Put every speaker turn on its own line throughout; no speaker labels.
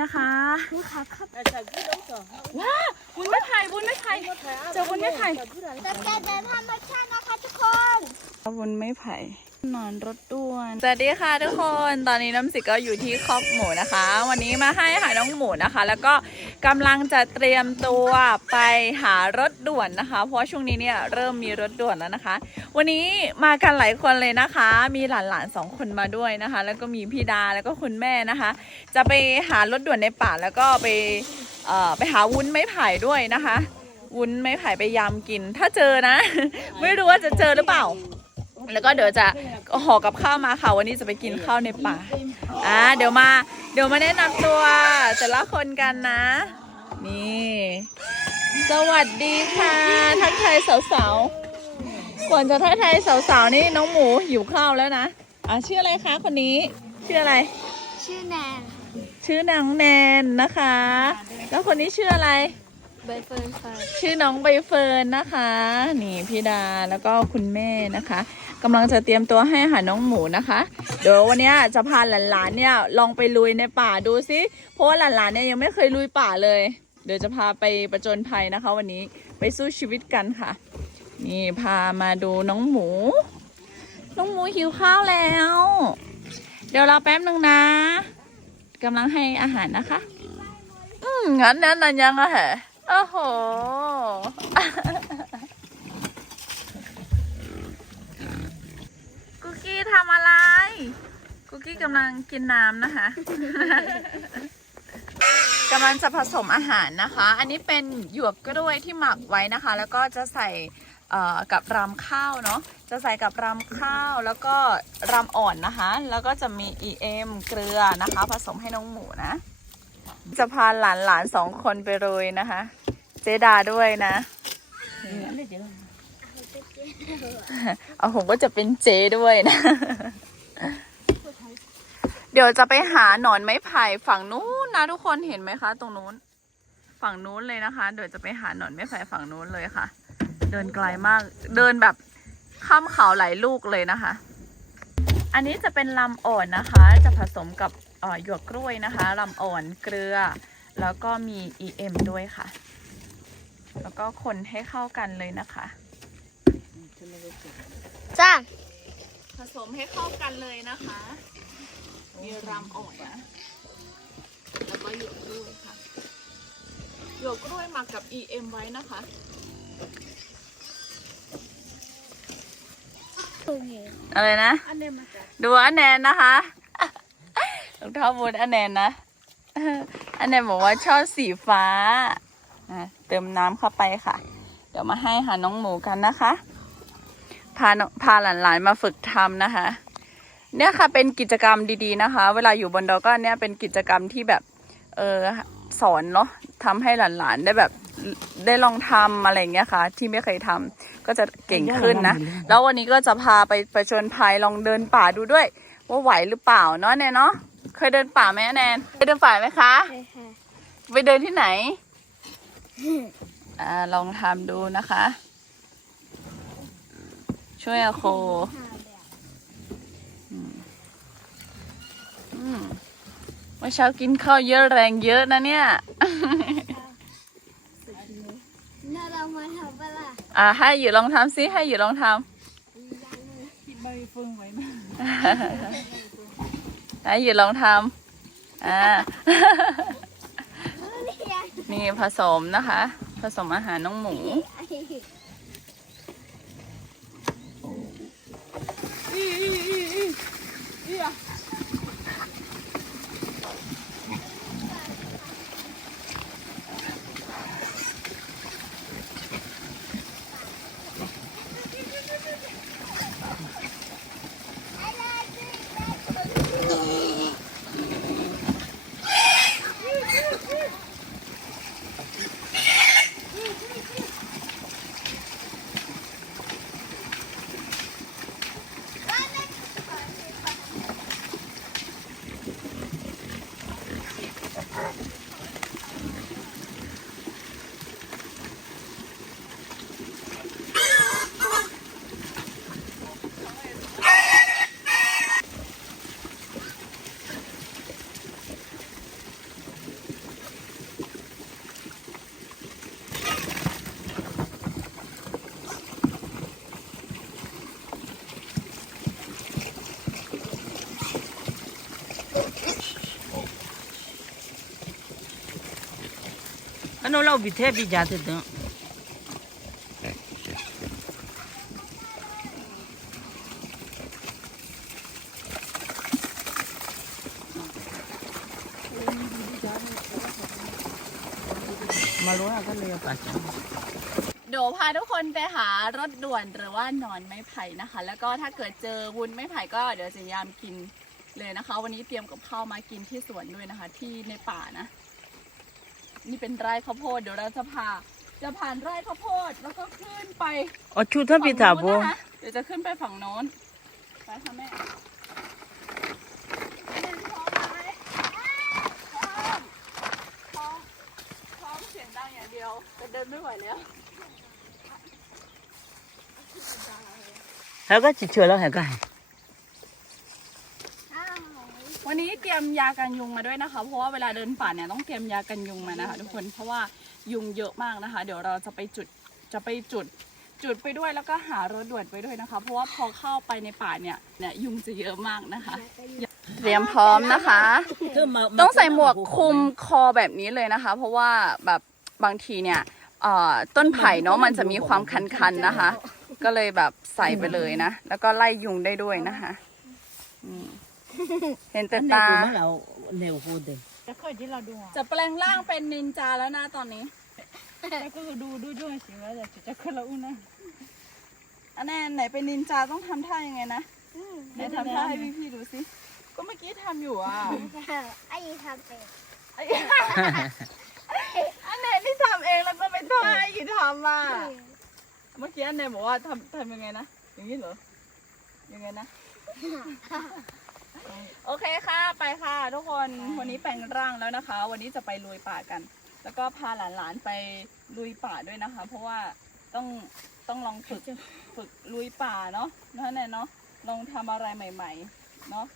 นะคะ
ลูกค้าครับ
ว้าบุญไม่ไผ่บุญไม่ไผ่เจอบุญไม่ไผ่
แต่แกเดินธรรมชาตินะคะทุกคน
บุญไม่ไผ่ นอนรถด่วน สวัสดีค่ะทุกคน ตอนนี้น้ำสิกก็อยู่ที่คอกหมูนะคะ วันนี้มาให้อาหารน้องหมูนะคะ แล้วก็กำลังจะเตรียมตัวไปหารถด่วนนะคะ เพราะช่วงนี้เนี่ยเริ่มมีรถด่วนแล้วนะคะ วันนี้มากันหลายคนเลยนะคะ มีหลานๆสองคนมาด้วยนะคะ แล้วก็มีพี่ดาแล้วก็คุณแม่นะคะ จะไปหารถด่วนในป่าแล้วก็ไปเอ่อไปหาวุ้นไม้ไผ่ด้วยนะคะ วุ้นไม้ไผ่ไปยำกิน ถ้าเจอนะ ไม่รู้ว่าจะเจอหรือเปล่า แล้วก็เดี๋ยวจะห่อกับข้าวมาค่ะ วันนี้จะไปกินข้าวในป่าอ่าเดี๋ยวมา เดี๋ยวมาแนะนำตัวแต่ละคนกันนะ นี่ สวัสดีค่ะ ทักทายสาวๆก่อนจะทักทายสาวๆนี่น้องหมูหิวข้าวแล้วนะอ่าชื่ออะไรคะคนนี้ชื่ออะไร
ชื่อแนน
ชื่อนางแนนนะคะ แล้วคนนี้ชื่ออะไร
ใบเฟิร์นค่ะ
ชื่อน้องใบเฟิร์นนะคะ นี่พี่ดาแล้วก็คุณแม่นะคะ กำลังจะเตรียมตัวให้อาหารน้องหมูนะคะ เดี๋ยววันนี้จะพาหลานๆเนี่ยลองไปลุยในป่าดูซิเพราะว่าหลานๆเนี่ยยังไม่เคยลุยป่าเลย เดี๋ยวจะพาไปประจนภัยนะคะ วันนี้ไปสู้ชีวิตกันค่ะ นี่พามาดูน้องหมู น้องหมูหิวข้าวแล้ว เดี๋ยวรอแป๊บหนึ่งนะกำลังให้อาหารนะคะ อืมงั้นนั้นนั้นยังอะเหรอโอ้โห กุกกี้ทำอะไรกุกกี้กำลังกินน้ำนะคะ กำลังจะผสมอาหารนะคะ อันนี้เป็นหยวกกล้วยที่หมักไว้นะคะ แล้วก็จะใส่เอ่อกับรำข้าวเนาะ จะใส่กับรำข้าวแล้วก็รำอ่อนนะคะ แล้วก็จะมี EM เกลือนะคะ ผสมให้น้องหมูนะ จะพาหลานหลานๆสองคนไปโรยนะคะ เจดาด้วยนะ เอาผมก็จะเป็นเจด้วยนะ เดี๋ยวจะไปหาหนอนไม้ไผ่ฝั่งนู้นนะทุกคนเห็นไหมคะ ตรงนู้น ฝั่งนู้นเลยนะคะ เดี๋ยวจะไปหาหนอนไม้ไผ่ฝั่งนู้นเลยค่ะ เดินไกลมาก เดินแบบข้ามเขาหลายลูกเลยนะคะ อันนี้จะเป็นลำอ่อนนะคะ จะผสมกับหยวกกล้วยนะคะลำอ่อนเกลือ แล้วก็มี EM ด้วยค่ะ แล้วก็คนให้เข้ากันเลยนะคะ
จ้า
ผสมให้เข้ากันเลยนะคะ มีรำอ่อนนะ แล้วก็หยวกกล้วยค่ะหยวกกล้วยหมักกับ EM ไว้นะคะอะไรนะ
อันนี้มาจาก
ดูอันแนนนะคะรองเท้าบูทอันแนนนะ อันแนนบอกว่าชอบสีฟ้าอะเติมน้ำเข้าไปค่ะ เดี๋ยวมาให้หาน้องหมูกันนะคะ พาน้องพาหลานๆมาฝึกทำนะคะ เนี่ยค่ะเป็นกิจกรรมดีๆนะคะ เวลาอยู่บนดอยก็เนี่ยเป็นกิจกรรมที่แบบเออสอนเนาะทำให้หลานๆได้แบบได้ลองทำอะไรอย่างเงี้ยค่ะ ที่ไม่เคยทำก็จะเก่งขึ้นนะ แล้ววันนี้ก็จะพาไปประชนภัยลองเดินป่าดูด้วย ว่าไหวหรือเปล่าเนาะแนนเนาะเคยเดินป่าไหมแนนเคยเดินป่าไหมคะ
ใช่ค่ะ
ไปเดินที่ไหนอ่าลองทำดูนะคะ ช่วยอาโคอืมเมื่อเช้ากินข้าวเยอะแรงเยอะนะเนี่ย
น่าเรามาทำเปะล่า
อ่าให้อยู่ลองทำซิให้อยู่ลองทำให้อยู่ลองทำอ่านี่ผสมนะคะ ผสมอาหารน้องหมู
咦
咦咦咦咦呀！ นเราบิดแทบบิดยาติดเนาะมารู้อะก็เลยเอาปากจัง
เดี๋ยวพาทุกคนไปหารถด่วนหรือว่านอนไม้ไผ่นะคะ แล้วก็ถ้าเกิดเจอวุ้นไม้ไผ่ก็เดี๋ยวจะยามกินเลยนะคะ วันนี้เตรียมกับข้าวมากินที่สวนด้วยนะคะ ที่ในป่านะ นี่เป็นไร่ข้าวโพดเดี๋ยวเราจะพาจะผ่านไร่ข้าวโพดแล้วก็ขึ้นไป
อ๋อชูท่านพิธา
ฝั่ง
โบ
นู้นนะคะเดี๋ยวจะขึ้นไปฝั่งโน้นไปค่ะแม่พร้อมพร้อมเสียงดังอย่างเดียวแต่เดินไม่ไหวแล้ว
แล้วก็จิเชื่อแล้วแหกก็
อ้าว
วันนี้ เตรียมยากันยุงมาด้วยนะคะ เพราะว่าเวลาเดินป่าเนี่ยต้องเตรียมยากันยุงมานะคะ ทุกคนเพราะว่ายุงเยอะมากนะคะ เดี๋ยวเราจะไปจุดจะไปจุดจุดไปด้วยแล้วก็หารถด่วนไปด้วยนะคะ เพราะว่าพอเข้าไปในป่าเนี่ยเนี่ยยุงจะเยอะมากนะคะ เตรียมพร้อมนะคะ ต้องใส่หมวกคลุมคอแบบนี้เลยนะคะ เพราะว่าแบบบางทีเนี่ยต้นไผ่เนาะมันจะมีความคันๆนะคะ ก็เลยแบบใส่ไปเลยนะ แล้วก็ไล่ยุงได้ด้วยนะคะ อืม เห็นแต่
อัน
ตา
นี้มาเราเร็วโคตรเดิม
แต่เคยที่เราดูอะ
จะแปลงร่างเป็นนินจาแล้วนะตอนนี้
แต่ก็คือดูดูด้วยสิว่าจะจะคนละอุ้นนะ
อันแนนไหนเป็นนินจาต้องทำท่ายังไงนะ
อืม
ไหนทำท่าให้พี่พี่ๆดูสิ ก็เมื่อกี้ทำอยู่อะ
ไอ้ทำเป็น
ไอ้อันแนนที่ทำเองแล้วก็ไปท่าให้อีทำอะเมื่อกี้อันแนนบอกว่าทำทำยังไงนะ อย่างนี้เหรอ ยังไงนะ โอเคค่ะ ไปค่ะทุกคนวันนี้แปลงร่างแล้วนะคะ วันนี้จะไปลุยป่ากัน แล้วก็พาหลานๆไปลุยป่าด้วยนะคะ เพราะว่าต้องต้องลองฝึกฝึกลุยป่าเนาะนะแน่เนาะลองทำอะไรใหม่ ๆ เนาะ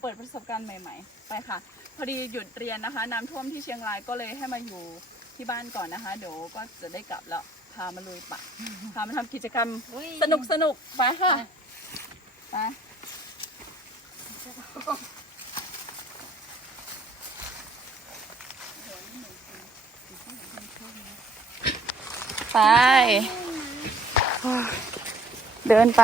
เปิดประสบการณ์ใหม่ ๆ ไปค่ะ พอดีหยุดเรียนนะคะน้ำท่วมที่เชียงรายก็เลยให้มาอยู่ที่บ้านก่อนนะคะ เดี๋ยวก็จะได้กลับแล้วพามาลุยป่าพามาทำกิจกรรมสนุกสนุกๆไปค่ะไป ไป เดินไป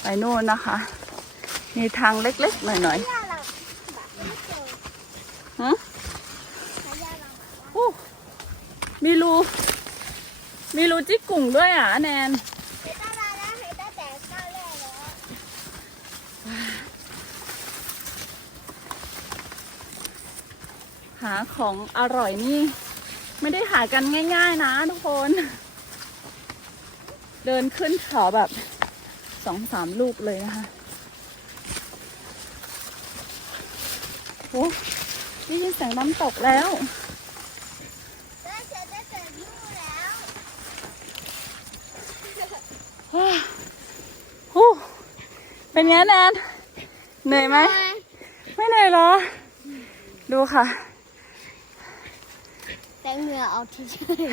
ไปนู่นนะคะ มีทางเล็กๆ หน่อย
ย่าเราแบบไม่เจอ
ๆหึ
ใช้ย่าเราแบบว่า
อู้มีรู มีรูจิกกุ่งด้วยอะแนน
เฮ้ยตั้งแต่แรกเฮ้ยตั้งแต่ก้าวแรกแล้ว
หาของอร่อยนี่ ไม่ได้หากันง่าย ๆ นะทุกคน เดินขึ้นเขาแบบสองสามลูกเลยนะคะโอ้ได้ยินเสียงน้ำตกแล้ว
ได้เสร็จได้เสร็จนู่นแล้ว
โอ้เป็นไงแนนเหนื่อยไหม ไม่เหนื่อยเหรอ ดูค่ะ
แต่เหงื่อเอาที่เฉย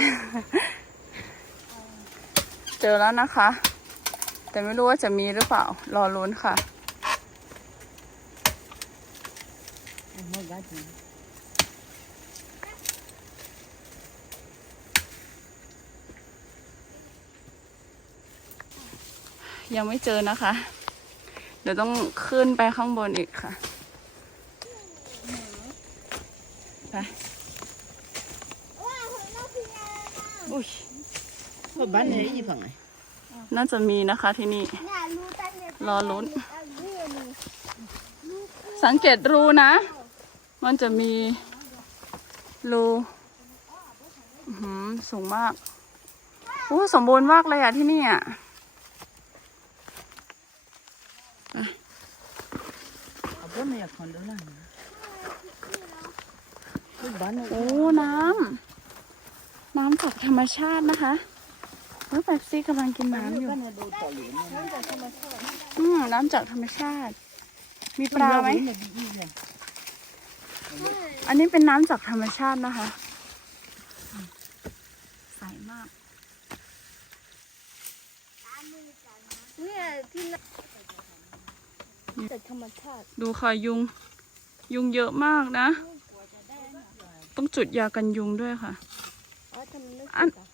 เจอแล้วนะคะ แต่ไม่รู้ว่าจะมีหรือเปล่า รอลุ้นค่ะ ยังไม่เจอนะคะ เดี๋ยวต้องขึ้นไปข้างบนอีกค่ะ ไป
ว่าเฮ้ยเราคืออะไรนะ
อุ้ย
ก็ บ้านไหนยี่ฝั่งไหน
น่าจะมีนะคะที่นี่
เนี่ยรู้ตั้งแต่
รอลุ้น
เอาเรื่องนี้รู้
สังเกตรูนะ มันจะมีรูอื้อหือสูงมากโอ้สมบูรณ์มากเลยอะที่นี่อะ
เอาบ้านไหนคนเดียวล่ะลูกบ้านไหน
โอ้ น้ำ น้ำจากธรรมชาตินะคะ เฮ้ยแบบซี่กำลังกินน้ำอยู่
บ้านไหนดูต่อหรือไม่
อืมน้ำจากธรรมชาติ มีปลาไหม อันนี้เป็นน้ำจากธรรมชาตินะคะ ใสมาก
เนี่ยที่นั่นแต่ธรรมชาติ
ดูค่ะยุง ยุงเยอะมากนะ ต้องจุดยากันยุงด้วยค่ะ
อ๋อทำไมไม่
อัน
ติด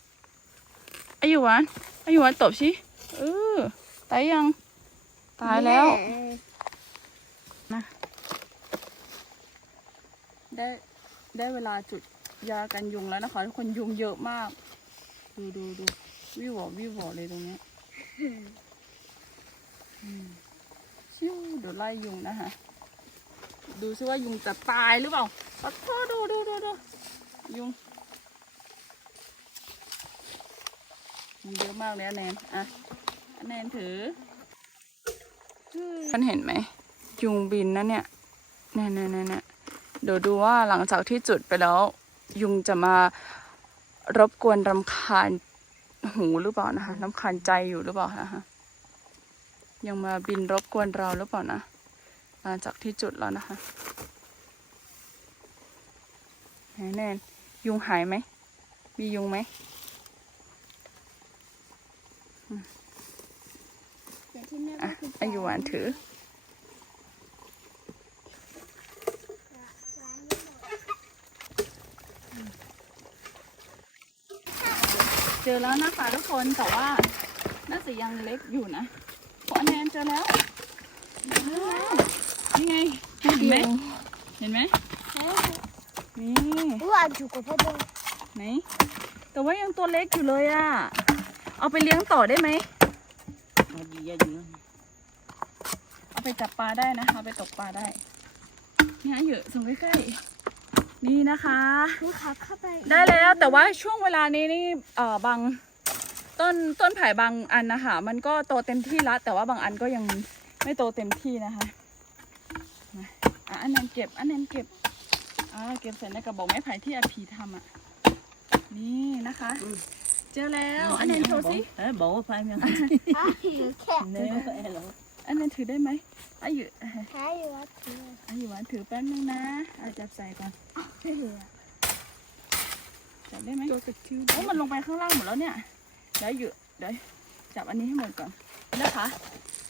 อะ
อายุหวานอายุหวานตบสิเออตายยัง ตายแล้ว
ม่
ได้ได้เวลาจุดยากันยุงแล้วนะคะทุกคนยุงเยอะมาก ดูดูดูวิวหวอวิวหวอเลยตรงเนี้ยอืมชิวเดี๋ยวไล่ยุงนะคะดูซิว่ายุงจะตายหรือเปล่าขอโทษดูดูดูดูยุง ยุงเยอะมากเลยอะแนนอะอะแนนถือท่านเห็นไหม ยุงบินนะเนี่ยเนี่ยเนี่ยเนี่ยเนี่ยเดี๋ยวดูว่าหลังจากที่จุดไปแล้ว ยุงจะมารบกวนรำคาญหูหรือเปล่านะคะรำคาญใจอยู่หรือเปล่านะคะยังมาบินรบกวนเราหรือเปล่านะหลังจากที่จุดแล้วนะคะแน่นยุงหายไหมมียุงไหม อะ
ก็คือ
อายุหวานถือ เจอแล้วนะคะทุกคนแต่ว่าน่าจะยังเล็กอยู่นะขอแนนเจอแล้วนี่ไงเห็นไหมเห็นไหมนี่
ว่าจุกกับพ่อดง
ไหนแต่ว่ายังตัวเล็กอยู่เลยอะ เอาไปเลี้ยงต่อได้ไหม
มาดีเยอะ
เอาไปจับปลาได้นะเอาไปตกปลาได้เนี่ยอยู่ส่งใกล้ๆนี่นะคะ
คือขับเข้าไป
ได้แล้วแต่ว่าช่วงเวลานี้นี่เอ่อบางต้นต้นไผ่บางอันนะคะมันก็โตเต็มที่แล้วแต่ว่าบางอันก็ยังไม่โตเต็มที่นะคะมาอะอันนั้นเก็บอันนั้นเก็บอ่าเก็บใส่ในกระบอกไม้ไผ่ที่อาพีทำอะนี่นะคะ เจอแล้ว อันนั้นโชว์สิ
เอ้บอกว่าพายยัง
อะอยู่แค่
เนื้อเออ
อันนั้นถือได้ไหมอายุ
แค่อยู่วัดเดียว
อายุหวานถือแป๊บนึงนะเอาจับใส่ก่อน จับได้ไหม
ตัวกระชือ
โอ้มันลงไปข้างล่างหมดแล้วเนี่ย เดี๋ยวอยู่เดี๋ยวจับอันนี้ให้หมดก่อนนะคะ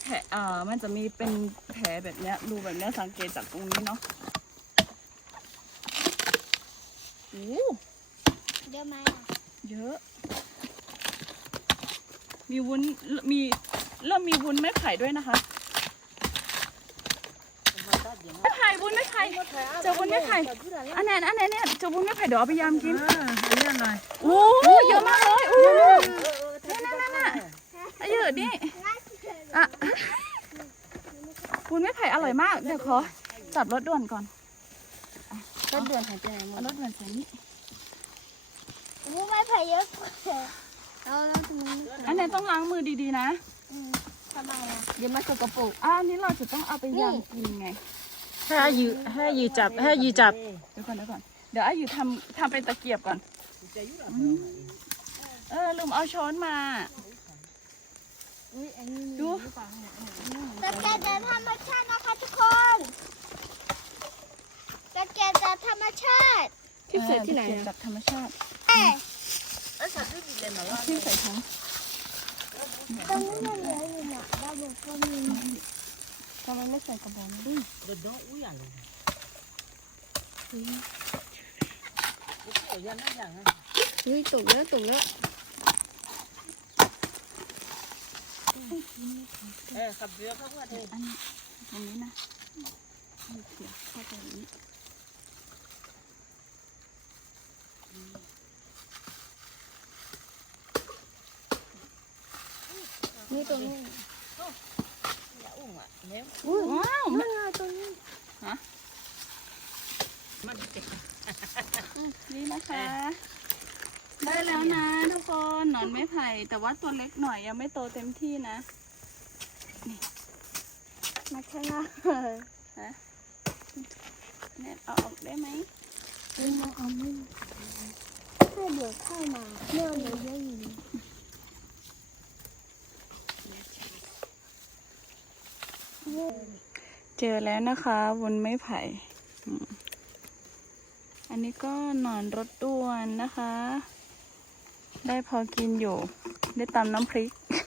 แผลอ่ามันจะมีเป็นแผลแบบเนี้ยรูแบบเนี้ยสังเกตจากตรงนี้เนาะโอ้
เดี๋ยวมา
เยอะ มีวุ้นมีเริ่มมีวุ้นไม้ไผ่ด้วยนะคะไม้ไผ่วุ้นไม้ไผ่เจอวุ้นไม้ไผ่อันไหนอันไหนเนี่ยเจอวุ้นไม้ไผ่เดี๋ยวเอาไปยำกิน
อันนี้หน่อย
โอ้เยอะมากเลยโอ้นั่นนั่นนั่นอายุนี่อะวุ้นไม้ไผ่อร่อยมากเดี๋ยวขอจับรถด่วนก่อน
ก็เดือนหายไปไหนหม
เอา
ด
รถด่วนใส่นี่
รู้ไหมไผ่เยอะ กว่าเราเราทำไมไม่
อันไหนต้องล้างมือดีๆนะ
อืมทำไมอะเดี๋ยวมันสกปรก
อะอันนี้เราจะต้องเอาไปยำกินไง
ให้ยืให้ยืจับให้ยืจับ
เดี๋ยวก่อนเดี๋ยวก่อน เดี๋ยวอายุทำทำเป็นตะเกียบก่อน เออลืมเอาช้อนมา
อุ้ยอันนี้มี
ดู
หรือเปล่าตะเกียบจากธรรมชาตินะคะทุกคนตะเกียบจากธรรมชาติ ที่เกิดที่ไหน
ตะเกียบจากธรรมชาติ
เอ๊ะ
ที่ใส่ถุง
ตรงนี้มันเหลืออยู่เนี่ยเราบอกว่ามี
ทำไมไม่ใส่กระบอกนี้
เดี๋ยวอุ้ยอะไรยันนั่นอย่างนั้น
เฮ้ยตกแล้วตกแล้ว
เออขับเรือเขาว่าเธอ
อันนี้อันนี้นะเขียเข้าไปอย่างนี้
นี่ตรงนี้
อุ้งอะเนี่ย
อุ้ย
ว้าว
นั่นไงตรงนี้
มัน
นี่นะคะ ได้แล้วนะ ทุกคนหนอนไม้ไผ่แต่ว่าตัวเล็กหน่อยยังไม่โตเต็มที่นะ
มาข้างหน้า
เนี่ยเอาออกได้ไหม
เดี๋ยวมาเอามือถ้าเดี๋ยวเข้ามาเนื้อเหลือเยอะอยู่
เจอแล้วนะคะบนไม้ไผ่ อันนี้ก็หนอนรถด่วนนะคะ ได้พอกินอยู่ ได้ตำน้ำพริก